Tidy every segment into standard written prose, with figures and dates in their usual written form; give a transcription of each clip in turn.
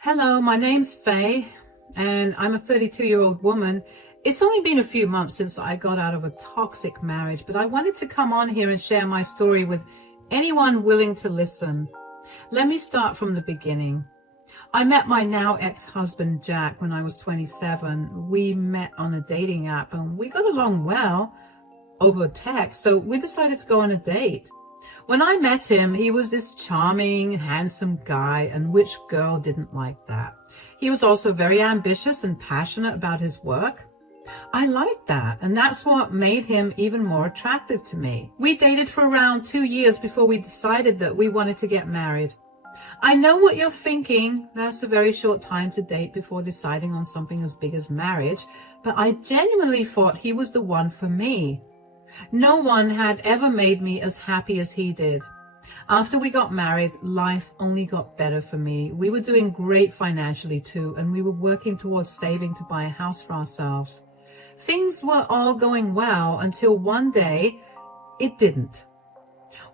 Hello, my name's Faye, and I'm a 32-year-old woman. It's only been a few months since I got out of a toxic marriage, but I wanted to come on here and share my story with anyone willing to listen. Let me start from the beginning. I met my now ex-husband Jack when I was 27. We met on a dating app and we got along well over text, so we decided to go on a date. When I met him, he was this charming, handsome guy, and which girl didn't like that? He was also very ambitious and passionate about his work. I liked that, and that's what made him even more attractive to me. We dated for around 2 years before we decided that we wanted to get married. I know what you're thinking. That's a very short time to date before deciding on something as big as marriage, but I genuinely thought he was the one for me. No one had ever made me as happy as he did. After we got married, life only got better for me. We were doing great financially too, and we were working towards saving to buy a house for ourselves. Things were all going well until one day, it didn't.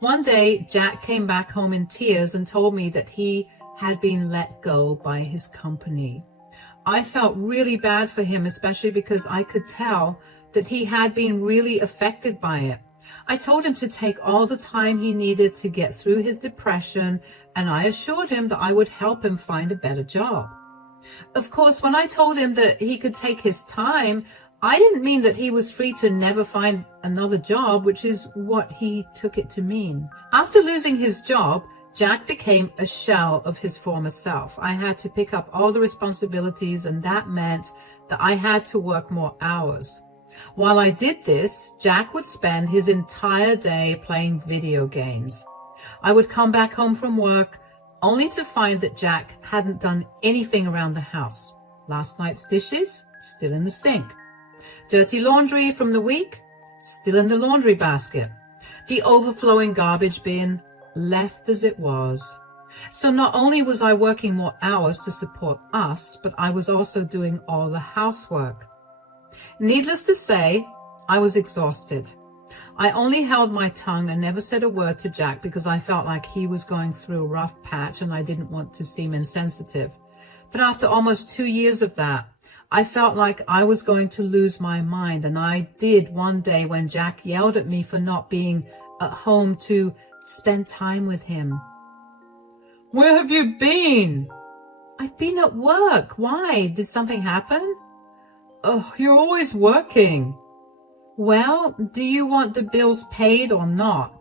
One day, Jack came back home in tears and told me that he had been let go by his company. I felt really bad for him, especially because I could tell that he had been really affected by it. I told him to take all the time he needed to get through his depression, and I assured him that I would help him find a better job. Of course, when I told him that he could take his time, I didn't mean that he was free to never find another job, which is what he took it to mean. After losing his job, Jack became a shell of his former self. I had to pick up all the responsibilities, and that meant that I had to work more hours. While I did this, Jack would spend his entire day playing video games. I would come back home from work only to find that Jack hadn't done anything around the house. Last night's dishes, still in the sink. Dirty laundry from the week, still in the laundry basket. The overflowing garbage bin, left as it was. So not only was I working more hours to support us, but I was also doing all the housework. Needless to say, I was exhausted. I only held my tongue and never said a word to Jack because I felt like he was going through a rough patch and I didn't want to seem insensitive. But after almost 2 years of that, I felt like I was going to lose my mind, and I did one day when Jack yelled at me for not being at home to spend time with him. "Where have you been?" "I've been at work. Why? Did something happen?" "Oh, you're always working." "Well, do you want the bills paid or not?"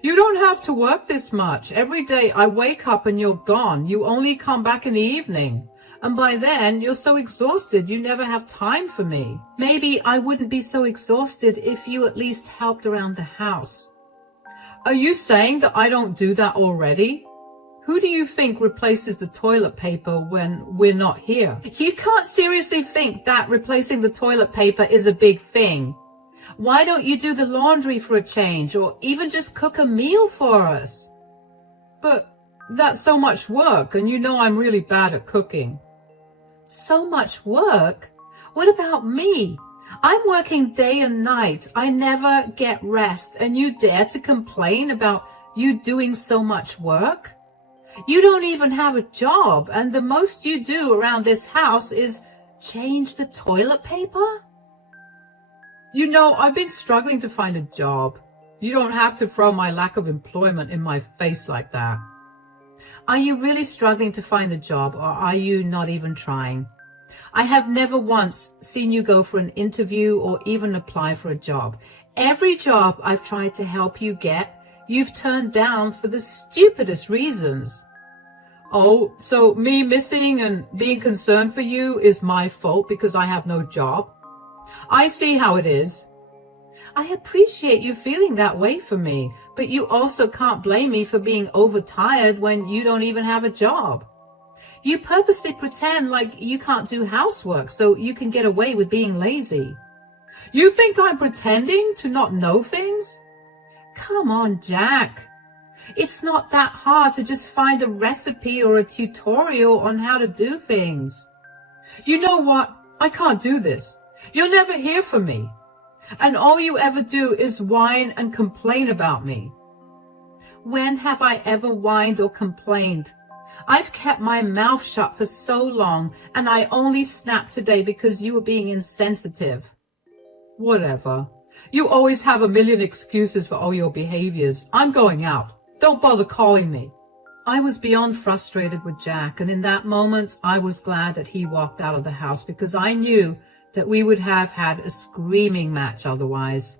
"You don't have to work this much. Every day I wake up and you're gone. You only come back in the evening. And by then, you're so exhausted you never have time for me." "Maybe I wouldn't be so exhausted if you at least helped around the house." "Are you saying that I don't do that already? Who do you think replaces the toilet paper when we're not here?" "You can't seriously think that replacing the toilet paper is a big thing. Why don't you do the laundry for a change, or even just cook a meal for us?" "But that's so much work, and you know I'm really bad at cooking." "So much work? What about me? I'm working day and night. I never get rest, and you dare to complain about you doing so much work? You don't even have a job, and the most you do around this house is change the toilet paper?" "You know, I've been struggling to find a job. You don't have to throw my lack of employment in my face like that." "Are you really struggling to find a job, or are you not even trying? I have never once seen you go for an interview or even apply for a job. Every job I've tried to help you get, you've turned down for the stupidest reasons." "Oh, so me missing and being concerned for you is my fault because I have no job? I see how it is." "I appreciate you feeling that way for me, but you also can't blame me for being overtired when you don't even have a job. You purposely pretend like you can't do housework so you can get away with being lazy." "You think I'm pretending to not know things?" "Come on, Jack. It's not that hard to just find a recipe or a tutorial on how to do things." "You know what? I can't do this. You'll never hear from me. And all you ever do is whine and complain about me." When have I ever whined or complained? I've kept my mouth shut for so long, and I only snapped today because you were being insensitive. Whatever. You always have a million excuses for all your behaviors. I'm going out. Don't bother calling me. I was beyond frustrated with Jack, and in that moment, I was glad that he walked out of the house because I knew that we would have had a screaming match otherwise.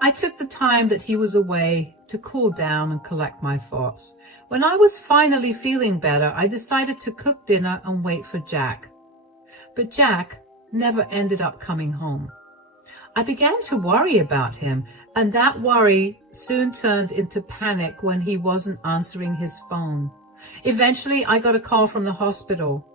I took the time that he was away to cool down and collect my thoughts. When I was finally feeling better, I decided to cook dinner and wait for Jack. But Jack never ended up coming home. I began to worry about him, and that worry soon turned into panic when he wasn't answering his phone. Eventually, I got a call from the hospital.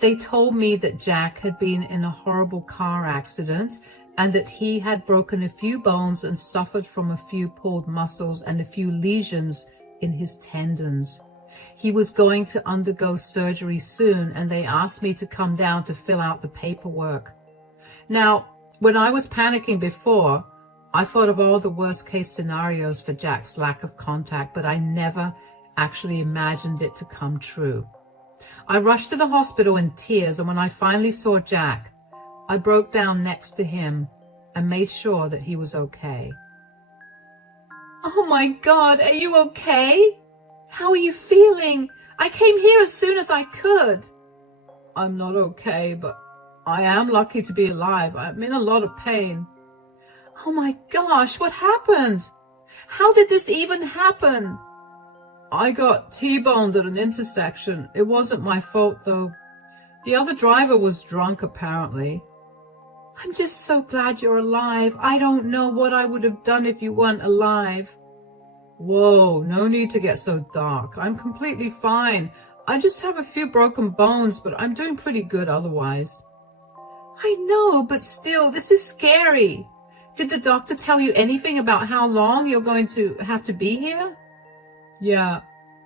They told me that Jack had been in a horrible car accident and that he had broken a few bones and suffered from a few pulled muscles and a few lesions in his tendons. He was going to undergo surgery soon, and they asked me to come down to fill out the paperwork. Now, when I was panicking before, I thought of all the worst case scenarios for Jack's lack of contact, but I never actually imagined it to come true. I rushed to the hospital in tears, and when I finally saw Jack, I broke down next to him and made sure that he was okay. Oh my God, are you okay? How are you feeling? I came here as soon as I could. I'm not okay, but I am lucky to be alive. I'm in a lot of pain. Oh my gosh, what happened? How did this even happen? I got T-boned at an intersection. It wasn't my fault, though. The other driver was drunk, apparently. I'm just so glad you're alive. I don't know what I would have done if you weren't alive. Whoa, no need to get so dark. I'm completely fine. I just have a few broken bones, but I'm doing pretty good otherwise. I know, but still, this is scary. Did the doctor tell you anything about how long you're going to have to be here? Yeah,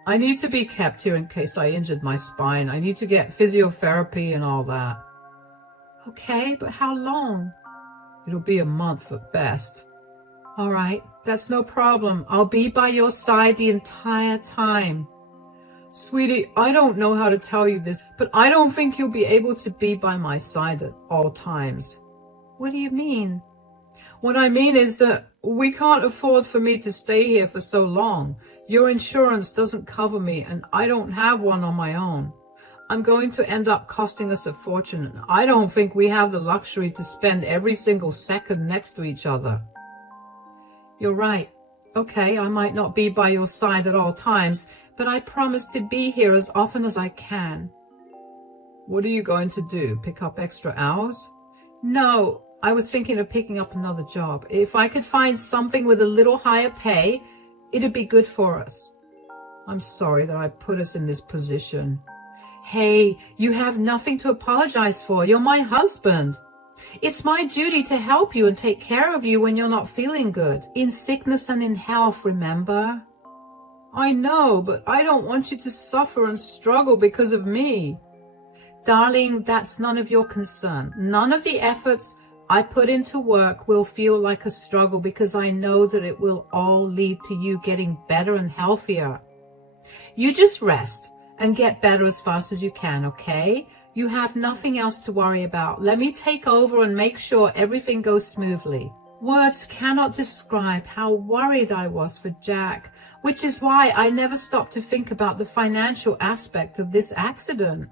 I need to be kept here in case I injured my spine. I need to get physiotherapy and all that. Okay, but how long? It'll be a month at best. All right, that's no problem. I'll be by your side the entire time. Sweetie, I don't know how to tell you this, but I don't think you'll be able to be by my side at all times. What do you mean? What I mean is that we can't afford for me to stay here for so long. Your insurance doesn't cover me, and I don't have one on my own. I'm going to end up costing us a fortune, and I don't think we have the luxury to spend every single second next to each other. You're right. Okay, I might not be by your side at all times, but I promise to be here as often as I can. What are you going to do? Pick up extra hours? No, I was thinking of picking up another job. If I could find something with a little higher pay, it'd be good for us. I'm sorry that I put us in this position. Hey, you have nothing to apologize for. You're my husband. It's my duty to help you and take care of you when you're not feeling good. In sickness and in health, remember? I know, but I don't want you to suffer and struggle because of me. Darling, that's none of your concern. None of the efforts I put into work will feel like a struggle because I know that it will all lead to you getting better and healthier. You just rest and get better as fast as you can, okay? You have nothing else to worry about. Let me take over and make sure everything goes smoothly. Words cannot describe how worried I was for Jack, which is why I never stopped to think about the financial aspect of this accident.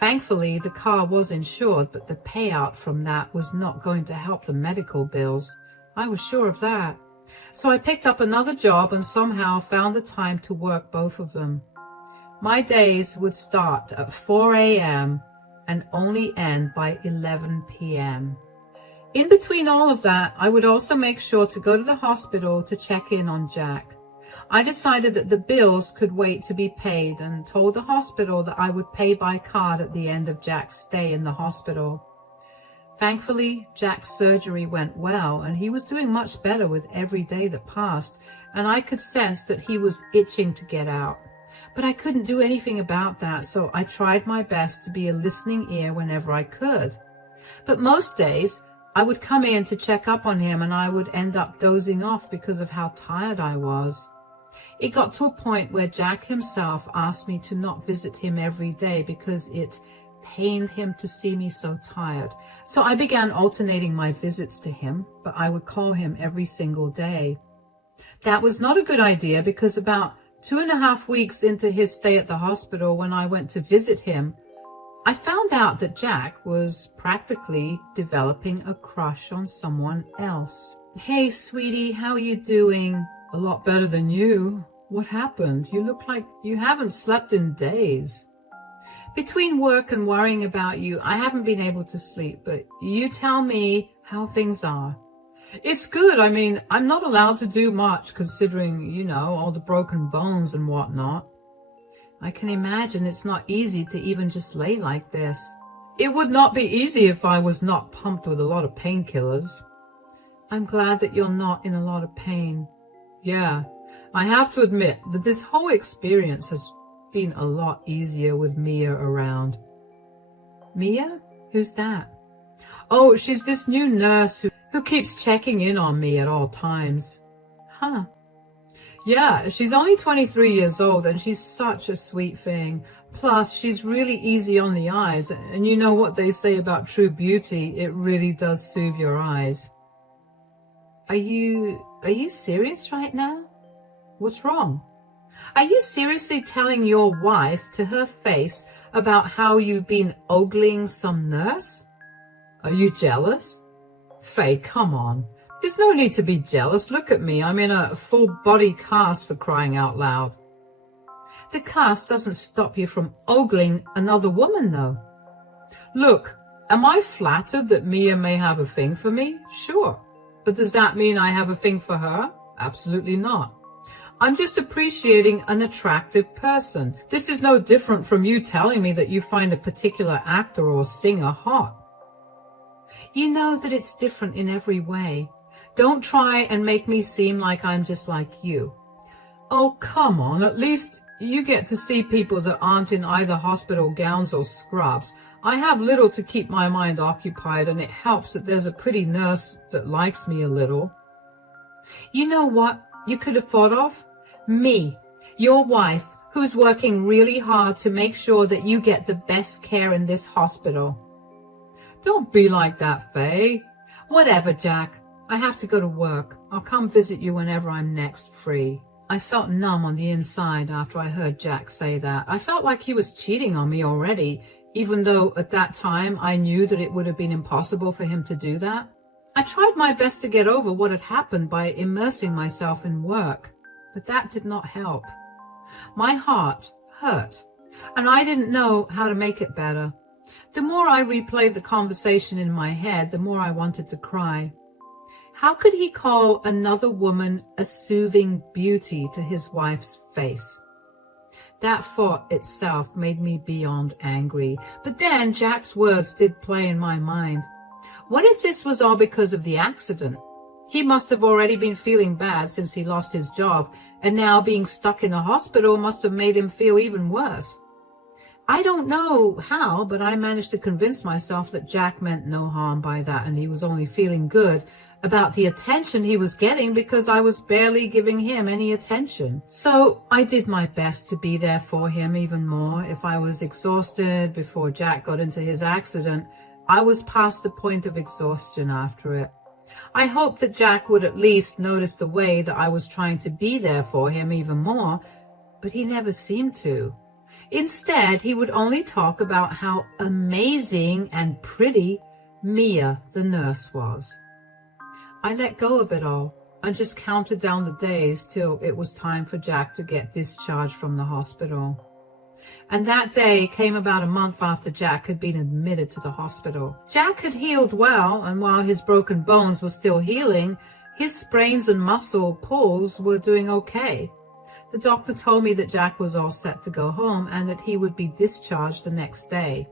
Thankfully, the car was insured, but the payout from that was not going to help the medical bills. I was sure of that. So I picked up another job and somehow found the time to work both of them. My days would start at 4 a.m. and only end by 11 p.m. In between all of that, I would also make sure to go to the hospital to check in on Jack. I decided that the bills could wait to be paid and told the hospital that I would pay by card at the end of Jack's stay in the hospital. Thankfully, Jack's surgery went well, and he was doing much better with every day that passed, and I could sense that he was itching to get out. But I couldn't do anything about that, so I tried my best to be a listening ear whenever I could. But most days, I would come in to check up on him, and I would end up dozing off because of how tired I was. It got to a point where Jack himself asked me to not visit him every day because it pained him to see me so tired. So I began alternating my visits to him, but I would call him every single day. That was not a good idea because about 2.5 weeks into his stay at the hospital, when I went to visit him, I found out that Jack was practically developing a crush on someone else. Hey, sweetie, how are you doing? A lot better than you. What happened? You look like you haven't slept in days. Between work and worrying about you, I haven't been able to sleep, but you tell me how things are. It's good. I mean, I'm not allowed to do much considering, all the broken bones and whatnot. I can imagine it's not easy to even just lay like this. It would not be easy if I was not pumped with a lot of painkillers. I'm glad that you're not in a lot of pain. Yeah, I have to admit that this whole experience has been a lot easier with Mia around. Mia? Who's that? Oh, she's this new nurse who keeps checking in on me at all times. Huh. Yeah, she's only 23 years old and she's such a sweet thing. Plus, she's really easy on the eyes, and you know what they say about true beauty, it really does soothe your eyes. Are you serious right now? What's wrong? Are you seriously telling your wife to her face about how you've been ogling some nurse? Are you jealous? Faye, come on. There's no need to be jealous. Look at me. I'm in a full body cast, for crying out loud. The cast doesn't stop you from ogling another woman, though. Look, am I flattered that Mia may have a thing for me? Sure. But does that mean I have a thing for her? Absolutely not. I'm just appreciating an attractive person. This is no different from you telling me that you find a particular actor or singer hot. You know that it's different in every way. Don't try and make me seem like I'm just like you. Oh, come on. At least you get to see people that aren't in either hospital gowns or scrubs. I have little to keep my mind occupied, and it helps that there's a pretty nurse that likes me a little. You know what you could have thought of? Me, your wife, who's working really hard to make sure that you get the best care in this hospital. Don't be like that, Faye. Whatever, Jack. I have to go to work. I'll come visit you whenever I'm next free. I felt numb on the inside after I heard Jack say that. I felt like he was cheating on me already, even though at that time I knew that it would have been impossible for him to do that. I tried my best to get over what had happened by immersing myself in work, but that did not help. My heart hurt, and I didn't know how to make it better. The more I replayed the conversation in my head, the more I wanted to cry. How could he call another woman a soothing beauty to his wife's face? That thought itself made me beyond angry. But then Jack's words did play in my mind. What if this was all because of the accident? He must have already been feeling bad since he lost his job, and now being stuck in a hospital must have made him feel even worse. I don't know how, but I managed to convince myself that Jack meant no harm by that, and he was only feeling good about the attention he was getting because I was barely giving him any attention. So I did my best to be there for him even more. If I was exhausted before Jack got into his accident, I was past the point of exhaustion after it. I hoped that Jack would at least notice the way that I was trying to be there for him even more, but he never seemed to. Instead, he would only talk about how amazing and pretty Mia, the nurse, was. I let go of it all and just counted down the days till it was time for Jack to get discharged from the hospital. And that day came about a month after Jack had been admitted to the hospital. Jack had healed well, and while his broken bones were still healing, his sprains and muscle pulls were doing okay. The doctor told me that Jack was all set to go home and that he would be discharged the next day.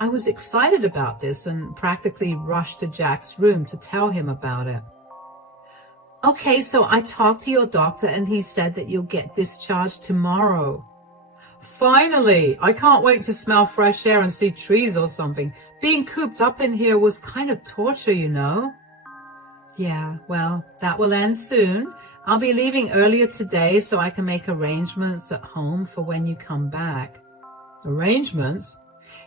I was excited about this and practically rushed to Jack's room to tell him about it. Okay, so I talked to your doctor and he said that you'll get discharged tomorrow. Finally! I can't wait to smell fresh air and see trees or something. Being cooped up in here was kind of torture, you know. Yeah, well, that will end soon. I'll be leaving earlier today so I can make arrangements at home for when you come back. Arrangements?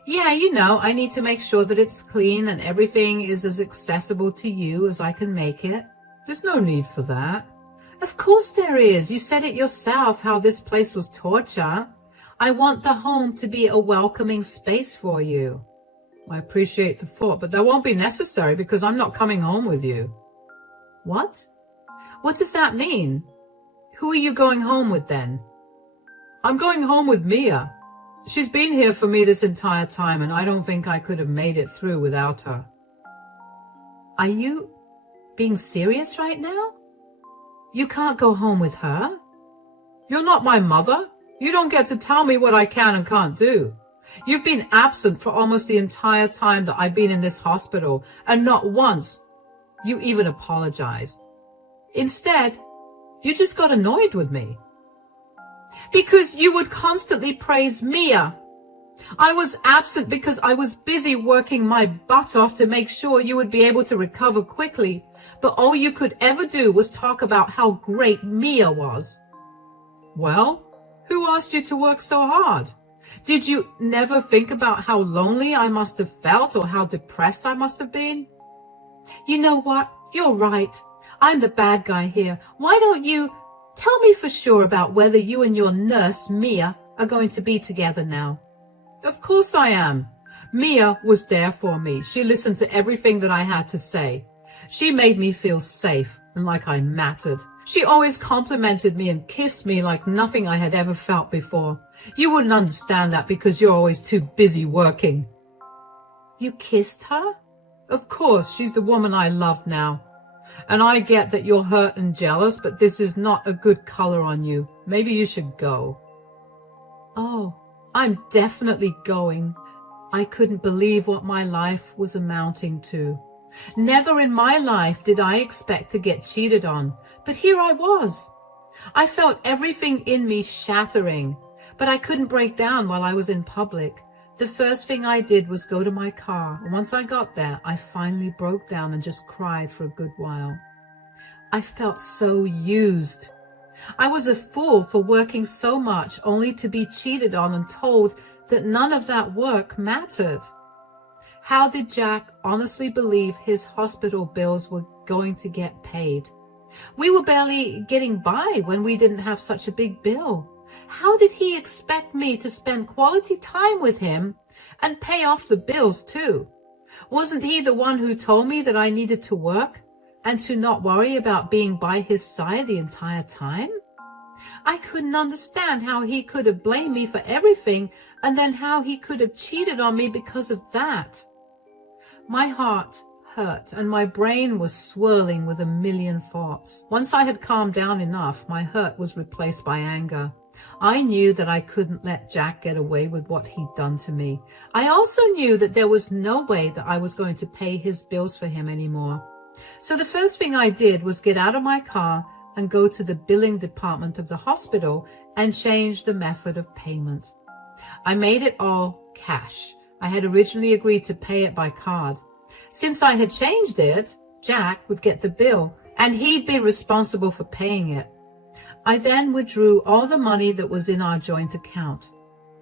Yeah, you know, I need to make sure that it's clean and everything is as accessible to you as I can make it. There's no need for that. Of course there is. You said it yourself, how this place was torture. I want the home to be a welcoming space for you. I appreciate the thought, but that won't be necessary because I'm not coming home with you. What? What does that mean? Who are you going home with then? I'm going home with Mia. She's been here for me this entire time, and I don't think I could have made it through without her. Are you being serious right now? You can't go home with her? You're not my mother. You don't get to tell me what I can and can't do. You've been absent for almost the entire time that I've been in this hospital, and not once you even apologized. Instead, you just got annoyed with me. Because you would constantly praise Mia. I was absent because I was busy working my butt off to make sure you would be able to recover quickly, but all you could ever do was talk about how great Mia was. Well, who asked you to work so hard? Did you never think about how lonely I must have felt or how depressed I must have been? You know what? You're right. I'm the bad guy here. Why don't you tell me for sure about whether you and your nurse, Mia, are going to be together now? Of course I am. Mia was there for me. She listened to everything that I had to say. She made me feel safe and like I mattered. She always complimented me and kissed me like nothing I had ever felt before. You wouldn't understand that because you're always too busy working. You kissed her? Of course, she's the woman I love now. And I get that you're hurt and jealous, but this is not a good color on you. Maybe you should go. Oh, I'm definitely going. I couldn't believe what my life was amounting to. Never in my life did I expect to get cheated on, but here I was. I felt everything in me shattering, but I couldn't break down while I was in public. The first thing I did was go to my car, and once I got there, I finally broke down and just cried for a good while. I felt so used. I was a fool for working so much only to be cheated on and told that none of that work mattered. How did Jack honestly believe his hospital bills were going to get paid? We were barely getting by when we didn't have such a big bill. How did he expect me to spend quality time with him and pay off the bills too? Wasn't he the one who told me that I needed to work and to not worry about being by his side the entire time? I couldn't understand how he could have blamed me for everything and then how he could have cheated on me because of that. My heart hurt and my brain was swirling with a million thoughts. Once I had calmed down enough, my hurt was replaced by anger. I knew that I couldn't let Jack get away with what he'd done to me. I also knew that there was no way that I was going to pay his bills for him anymore. So the first thing I did was get out of my car and go to the billing department of the hospital and change the method of payment. I made it all cash. I had originally agreed to pay it by card. Since I had changed it, Jack would get the bill and he'd be responsible for paying it. I then withdrew all the money that was in our joint account.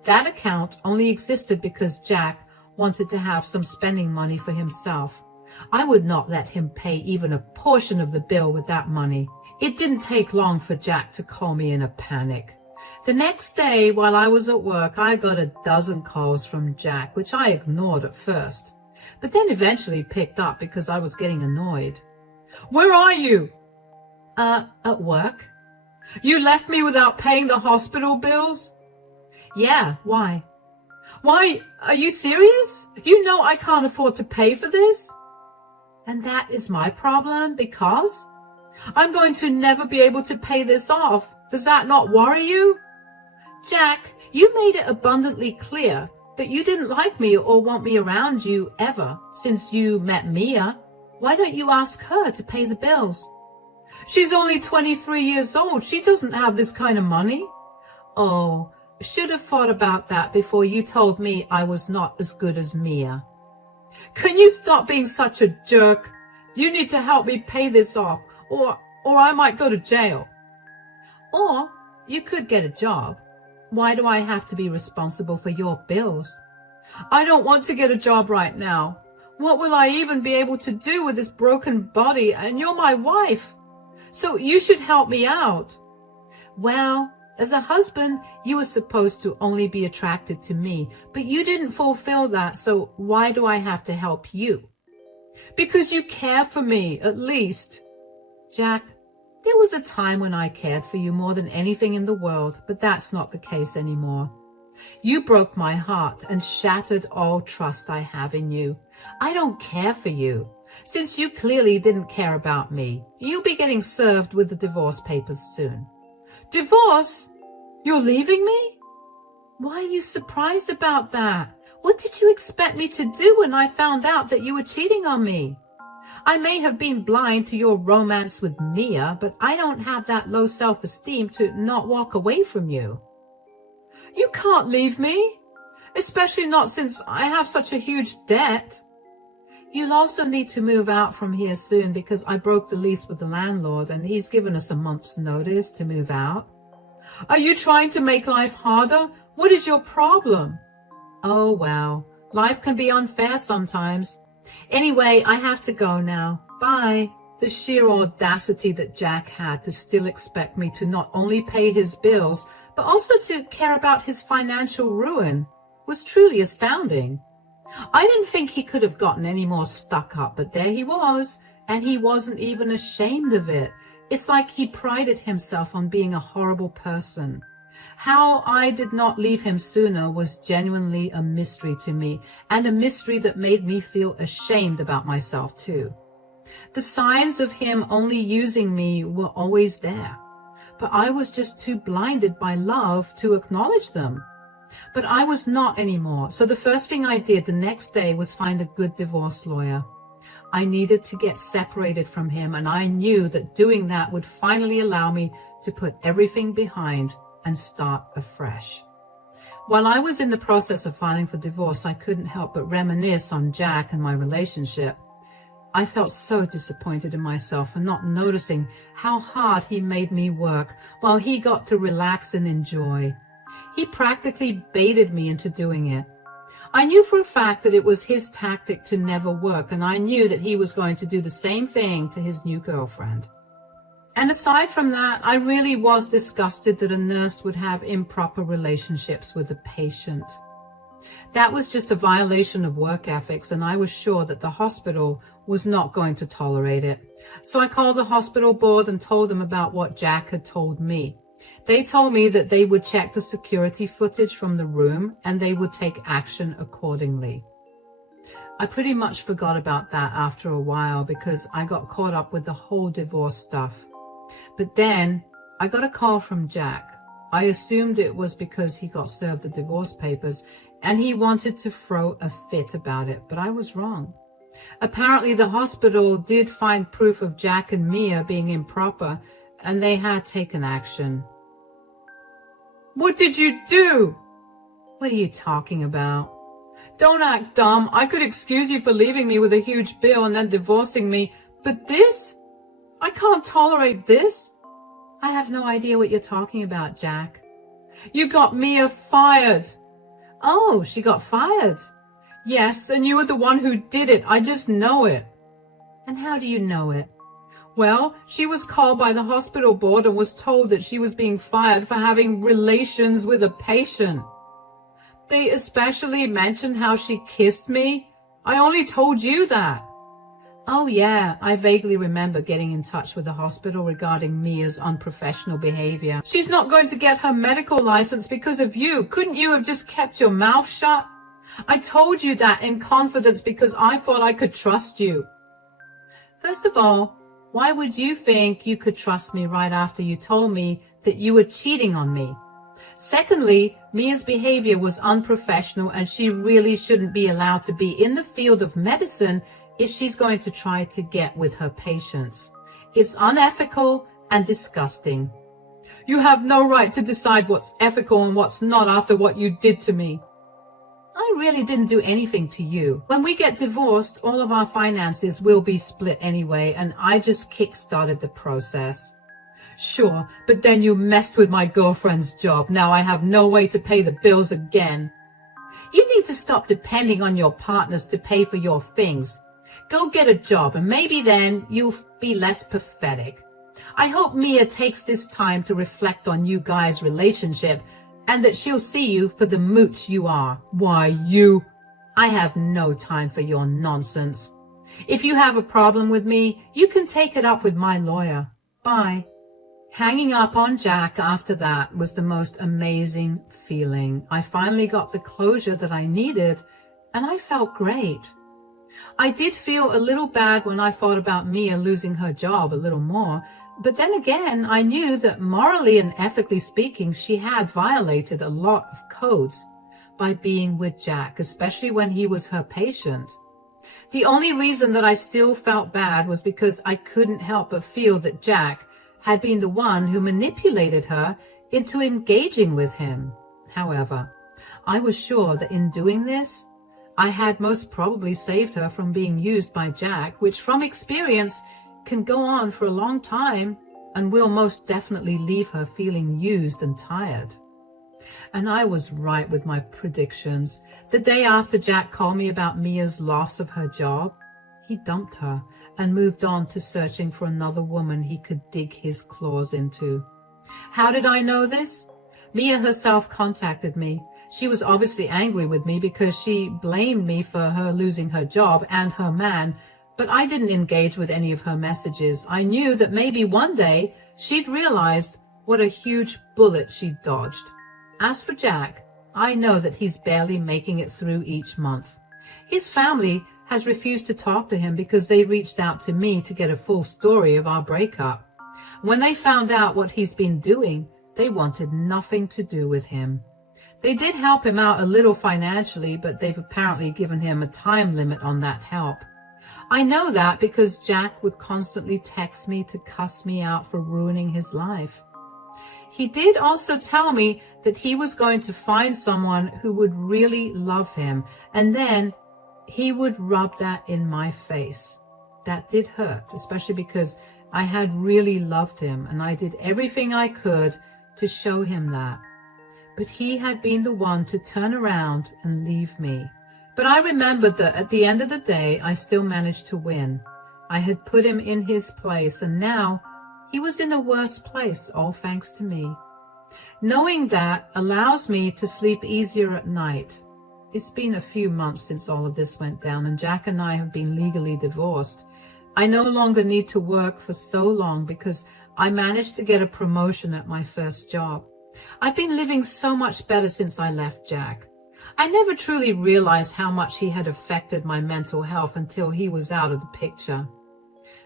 That account only existed because Jack wanted to have some spending money for himself. I would not let him pay even a portion of the bill with that money. It didn't take long for Jack to call me in a panic. The next day, while I was at work, I got a dozen calls from Jack, which I ignored at first, but then eventually picked up because I was getting annoyed. Where are you? At work. You left me without paying the hospital bills? Yeah, why? Why, are you serious? You know I can't afford to pay for this? And that is my problem because I'm going to never be able to pay this off. Does that not worry you? Jack, you made it abundantly clear that you didn't like me or want me around you ever since you met Mia. Why don't you ask her to pay the bills? She's only 23 years old. She doesn't have this kind of money. Oh, should have thought about that before you told me I was not as good as Mia. Can you stop being such a jerk? You need to help me pay this off, or or I might go to jail. Or you could get a job. Why do I have to be responsible for your bills? I don't want to get a job right now. What will I even be able to do with this broken body? And you're my wife. So you should help me out. Well, as a husband, you were supposed to only be attracted to me, but you didn't fulfill that, so why do I have to help you? Because you care for me, at least. Jack, there was a time when I cared for you more than anything in the world, but that's not the case anymore. You broke my heart and shattered all trust I have in you. I don't care for you. Since you clearly didn't care about me, you'll be getting served with the divorce papers soon. Divorce? You're leaving me? Why are you surprised about that? What did you expect me to do when I found out that you were cheating on me? I may have been blind to your romance with Mia, but I don't have that low self-esteem to not walk away from you. You can't leave me, especially not since I have such a huge debt. You'll also need to move out from here soon because I broke the lease with the landlord and he's given us a month's notice to move out. Are you trying to make life harder? What is your problem? Oh, well, life can be unfair sometimes. Anyway, I have to go now. Bye. The sheer audacity that Jack had to still expect me to not only pay his bills, but also to care about his financial ruin was truly astounding. I didn't think he could have gotten any more stuck up, but there he was, and he wasn't even ashamed of it. It's like he prided himself on being a horrible person. How I did not leave him sooner was genuinely a mystery to me, and a mystery that made me feel ashamed about myself too. The signs of him only using me were always there, but I was just too blinded by love to acknowledge them. But I was not anymore, so the first thing I did the next day was find a good divorce lawyer. I needed to get separated from him, and I knew that doing that would finally allow me to put everything behind and start afresh. While I was in the process of filing for divorce, I couldn't help but reminisce on Jack and my relationship. I felt so disappointed in myself for not noticing how hard he made me work while he got to relax and enjoy. He practically baited me into doing it. I knew for a fact that it was his tactic to never work, and I knew that he was going to do the same thing to his new girlfriend. And aside from that, I really was disgusted that a nurse would have improper relationships with a patient. That was just a violation of work ethics, and I was sure that the hospital was not going to tolerate it. So I called the hospital board and told them about what Jack had told me. They told me that they would check the security footage from the room and they would take action accordingly. I pretty much forgot about that after a while because I got caught up with the whole divorce stuff. But then I got a call from Jack. I assumed it was because he got served the divorce papers and he wanted to throw a fit about it, but I was wrong. Apparently the hospital did find proof of Jack and Mia being improper, and they had taken action. What did you do? What are you talking about? Don't act dumb. I could excuse you for leaving me with a huge bill and then divorcing me, but this? I can't tolerate this. I have no idea what you're talking about, Jack. You got Mia fired. Oh, she got fired. Yes, and you were the one who did it. I just know it. And how do you know it? Well, she was called by the hospital board and was told that she was being fired for having relations with a patient. They especially mentioned how she kissed me. I only told you that. Oh yeah, I vaguely remember getting in touch with the hospital regarding Mia's unprofessional behavior. She's not going to get her medical license because of you. Couldn't you have just kept your mouth shut? I told you that in confidence because I thought I could trust you. First of all, why would you think you could trust me right after you told me that you were cheating on me? Secondly, Mia's behavior was unprofessional and she really shouldn't be allowed to be in the field of medicine if she's going to try to get with her patients. It's unethical and disgusting. You have no right to decide what's ethical and what's not after what you did to me. I I really didn't do anything to you. When we get divorced, all of our finances will be split anyway, and I just kick-started the process. Sure, but then you messed with my girlfriend's job. Now I have no way to pay the bills again. You need to stop depending on your partners to pay for your things. Go get a job, and maybe then you'll be less pathetic. I hope Mia takes this time to reflect on you guys' relationship, and that she'll see you for the mooch you are. Why, you... I have no time for your nonsense. If you have a problem with me, you can take it up with my lawyer. Bye. Hanging up on Jack after that was the most amazing feeling. I finally got the closure that I needed, and I felt great. I did feel a little bad when I thought about Mia losing her job a little more, but then again, I knew that morally and ethically speaking, she had violated a lot of codes by being with Jack, especially when he was her patient. The only reason that I still felt bad was because I couldn't help but feel that Jack had been the one who manipulated her into engaging with him. However, I was sure that in doing this, I had most probably saved her from being used by Jack, which from experience can go on for a long time and will most definitely leave her feeling used and tired. And I was right with my predictions. The day after Jack called me about Mia's loss of her job, he dumped her and moved on to searching for another woman he could dig his claws into. How did I know this? Mia herself contacted me. She was obviously angry with me because she blamed me for her losing her job and her man, but I didn't engage with any of her messages. I knew that maybe one day she'd realized what a huge bullet she'd dodged. As for Jack, I know that he's barely making it through each month. His family has refused to talk to him because they reached out to me to get a full story of our breakup. When they found out what he's been doing, they wanted nothing to do with him. They did help him out a little financially, but they've apparently given him a time limit on that help. I know that because Jack would constantly text me to cuss me out for ruining his life. He did also tell me that he was going to find someone who would really love him, and then he would rub that in my face. That did hurt, especially because I had really loved him, and I did everything I could to show him that. But he had been the one to turn around and leave me. But I remembered that at the end of the day, I still managed to win. I had put him in his place, and now he was in a worse place, all thanks to me. Knowing that allows me to sleep easier at night. It's been a few months since all of this went down, and Jack and I have been legally divorced. I no longer need to work for so long because I managed to get a promotion at my first job. I've been living so much better since I left Jack. I never truly realized how much he had affected my mental health until he was out of the picture.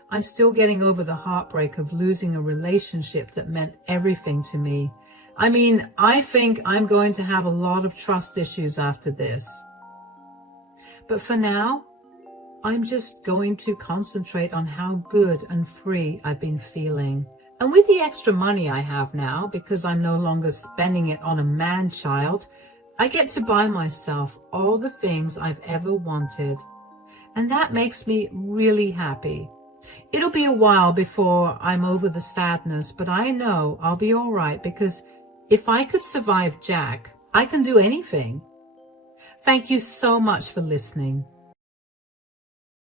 I'm still getting over the heartbreak of losing a relationship that meant everything to me. I mean, I think I'm going to have a lot of trust issues after this. But for now, I'm just going to concentrate on how good and free I've been feeling. And with the extra money I have now, because I'm no longer spending it on a man-child, I get to buy myself all the things I've ever wanted. And that makes me really happy. It'll be a while before I'm over the sadness, but I know I'll be all right because if I could survive Jack, I can do anything. Thank you so much for listening.